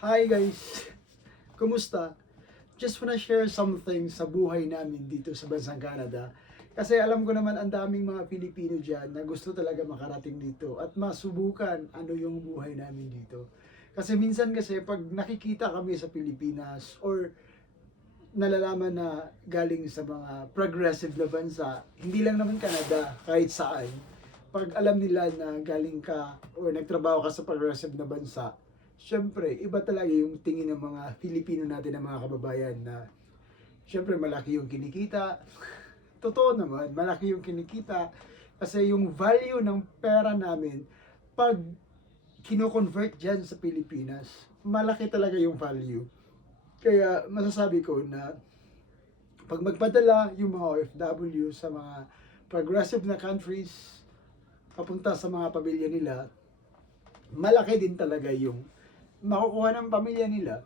Hi guys! Kumusta? Just wanna share something sa buhay namin dito sa bansang Canada. Kasi alam ko naman ang daming mga Pilipino dyan na gusto talaga makarating dito at masubukan ano yung buhay namin dito. Kasi minsan kasi pag nakikita kami sa Pilipinas or nalalaman na galing sa mga progressive na bansa, hindi lang naman Canada, kahit saan, pag alam nila na galing ka or nagtrabaho ka sa progressive na bansa, syempre, iba talaga yung tingin ng mga Filipino natin ng mga kababayan na syempre malaki yung kinikita. Totoo naman, malaki yung kinikita kasi yung value ng pera namin pag kino-convert dyan sa Pilipinas, malaki talaga yung value. Kaya masasabi ko na pag magpadala yung mga OFW sa mga progressive na countries papunta sa mga pamilya nila, malaki din talaga yung makukuha ng pamilya nila.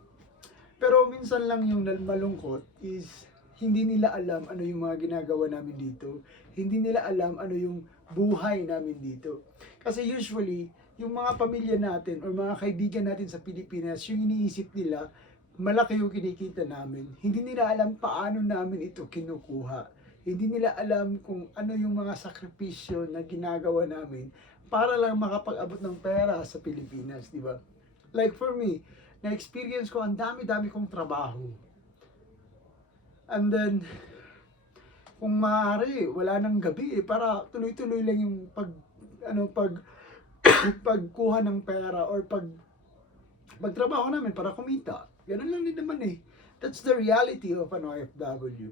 Pero minsan lang yung malungkot is hindi nila alam ano yung mga ginagawa namin dito. Hindi nila alam ano yung buhay namin dito. Kasi usually, yung mga pamilya natin or mga kaibigan natin sa Pilipinas, yung iniisip nila, malaki yung kinikita namin. Hindi nila alam paano namin ito kinukuha. Hindi nila alam kung ano yung mga sakripisyo na ginagawa namin para lang makapag-abot ng pera sa Pilipinas, di ba? Like for me, na-experience ko ang dami-dami kong trabaho. And then, kung maaari, wala nang gabi para tuloy-tuloy lang yung pagkuha ng pera or pagtrabaho namin para kumita. Ganun lang din naman eh. That's the reality of an OFW.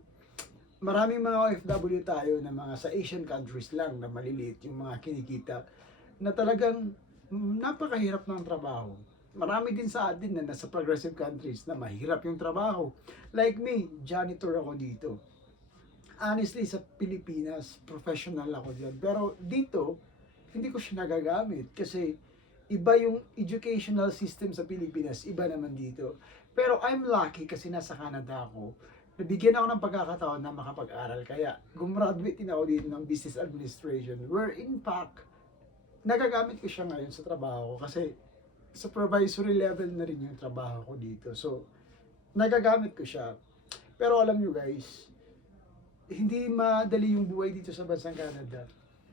Maraming mga OFW tayo na mga sa Asian countries lang na maliliit yung mga kinikita na talagang napakahirap ng trabaho. Marami din sa atin na nasa progressive countries na mahirap yung trabaho. Like me, janitor ako dito. Honestly, sa Pilipinas, professional ako dyan. Pero dito, hindi ko siya nagagamit kasi iba yung educational system sa Pilipinas, iba naman dito. Pero I'm lucky kasi nasa Canada ako. Nabigyan ako ng pagkakataon na makapag-aral. Kaya gumraduate din ako dito ng business administration where in fact, nagagamit ko siya ngayon sa trabaho ko kasi supervisory level na rin yung trabaho ko dito. So, nagagamit ko siya. Pero alam nyo guys, hindi madali yung buhay dito sa bansang Canada.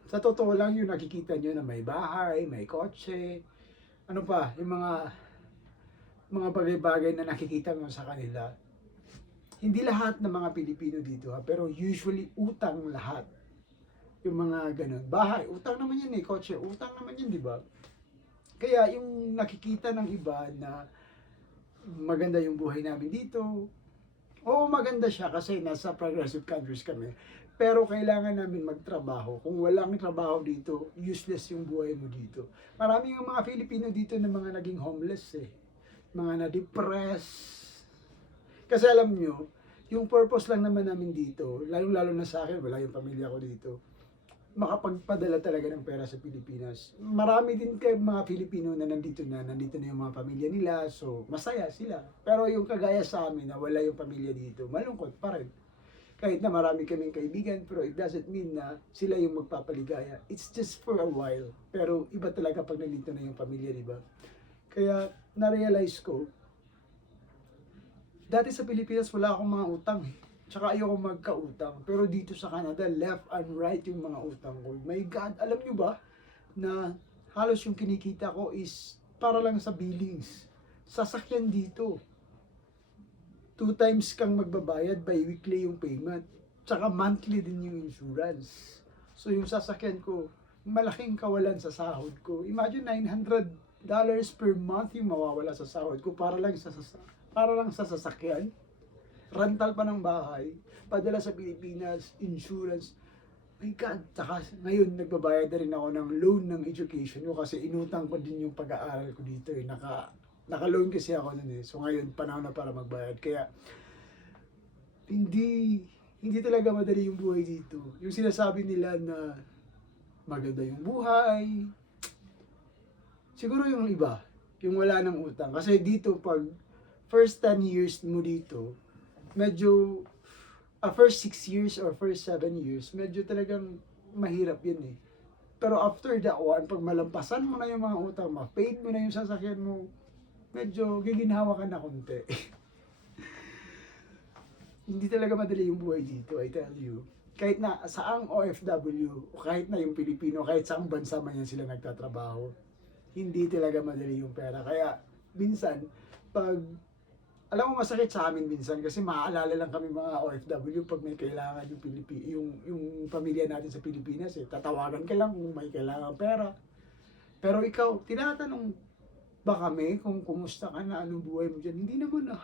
Sa totoo lang yung nakikita nyo na may bahay, may kotse, ano pa, yung mga bagay-bagay na nakikita mo sa kanila. Hindi lahat ng mga Pilipino dito ha, pero usually utang lahat. Yung mga ganun. Bahay, utang naman yan eh. Kotse, utang naman yan, di ba? Kaya yung nakikita ng iba na maganda yung buhay namin dito, oo, maganda siya kasi nasa progressive countries kami. Pero kailangan namin magtrabaho. Kung walang trabaho dito, useless yung buhay mo dito. Marami yung mga Filipino dito na mga naging homeless eh. Mga na-depress. Kasi alam nyo, yung purpose lang naman namin dito, lalo-lalo na sa akin, wala yung pamilya ko dito, makapagpadala talaga ng pera sa Pilipinas. Marami din kay mga Pilipino na nandito na yung mga pamilya nila, so masaya sila. Pero yung kagaya sa amin na wala yung pamilya dito, malungkot pa rin. Kahit na marami kaming kaibigan, pero it doesn't mean na sila yung magpapaligaya. It's just for a while. Pero iba talaga pag nandito na yung pamilya, di ba? Kaya na-realize ko, dati sa Pilipinas wala akong mga utang eh. Tsaka ayoko magka-utang. Pero dito sa Canada, left and right yung mga utang ko. My God, alam nyo ba na halos yung kinikita ko is para lang sa billings. Sasakyan dito. 2 times kang magbabayad, bi-weekly yung payment. Tsaka monthly din yung insurance. So yung sasakyan ko, malaking kawalan sa sahod ko. Imagine $900 per month yung mawawala sa sahod ko para lang sa sasakyan. Rental pa ng bahay, padala sa Pilipinas, insurance. My God, saka ngayon nagbabayad na rin ako ng loan ng education ko kasi inutang ko din yung pag-aaral ko dito eh. Naka-loan kasi ako nun eh. So ngayon, panahon na para magbayad. Kaya, hindi talaga madali yung buhay dito. Yung sinasabi nila na maganda yung buhay, siguro yung iba, yung wala ng utang. Kasi dito, pag first 10 years mo dito, medyo, first 6 years or first 7 years, medyo talagang mahirap yun eh. Pero after that one, pag malampasan mo na yung mga utang mo, paid mo na yung sasakyan mo, medyo giginhawa ka na konti. Hindi talaga madali yung buhay dito, I tell you. Kahit na saang OFW, o kahit na yung Pilipino, kahit saang bansa man yan sila nagtatrabaho, hindi talaga madali yung pera. Kaya, minsan, pag, alam mo masakit sa amin minsan, kasi maaalala lang kami mga OFW pag may kailangan yung pamilya natin sa Pilipinas, tatawagan ka lang kung may kailangan pera. Pero ikaw, tinatanong ba kami kung kumusta ka na, anong buhay mo dyan? Hindi naman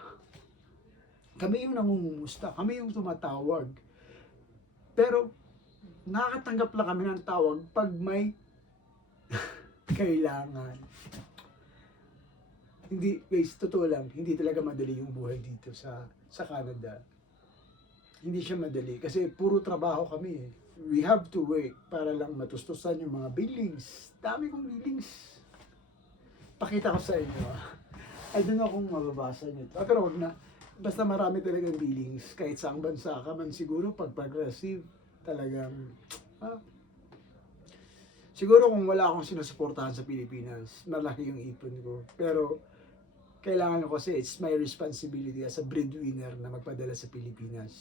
Kami yung nangungumusta, kami yung tumatawag. Pero, nakakatanggap lang kami ng tawag pag may kailangan. Hindi, guys, totoo lang, hindi talaga madali yung buhay dito sa Canada. Hindi siya madali kasi puro trabaho kami eh. We have to work para lang matustusan yung mga billings. Dami kong billings. Pakita ko sa inyo. I don't know kung mababasa nyo. Pero wag na. Basta marami talagang billings. Kahit saang bansa ka man siguro, pag progressive, talagang, siguro kung wala akong sinusuportahan sa Pilipinas, malaki yung ipon ko. Pero, kailangan ko kasi it's my responsibility as a breadwinner na magpadala sa Pilipinas.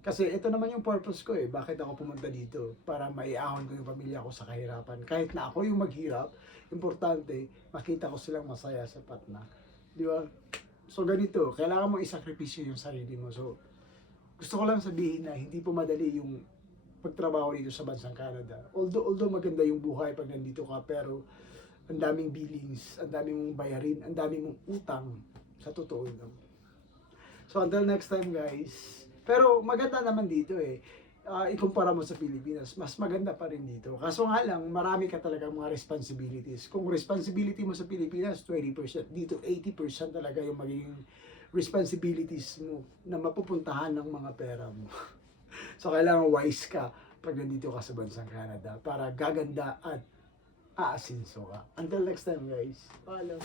Kasi ito naman yung purpose ko bakit ako pumunta dito? Para maiahon ko yung pamilya ko sa kahirapan. Kahit na ako yung maghirap, importante, makita ko silang masaya sapat na. Di ba? So ganito, kailangan mo isakripisyo yung sarili mo. So, gusto ko lang sabihin na hindi po madali yung pagtrabaho dito sa bansang Canada. Although maganda yung buhay pag nandito ka, pero ang daming billings, ang daming mong bayarin, ang daming mong utang, sa totoo lang. So until next time guys. Pero maganda naman dito ikumpara mo sa Pilipinas, mas maganda pa rin dito. Kaso nga lang, marami ka talaga mga responsibilities. Kung responsibility mo sa Pilipinas, 20%. Dito, 80% talaga yung magiging responsibilities mo na mapupuntahan ng mga pera mo. So, kailangan wise ka pag nandito ka sa bansang Canada para gaganda at aasinso ka. Until next time, guys. Paalam.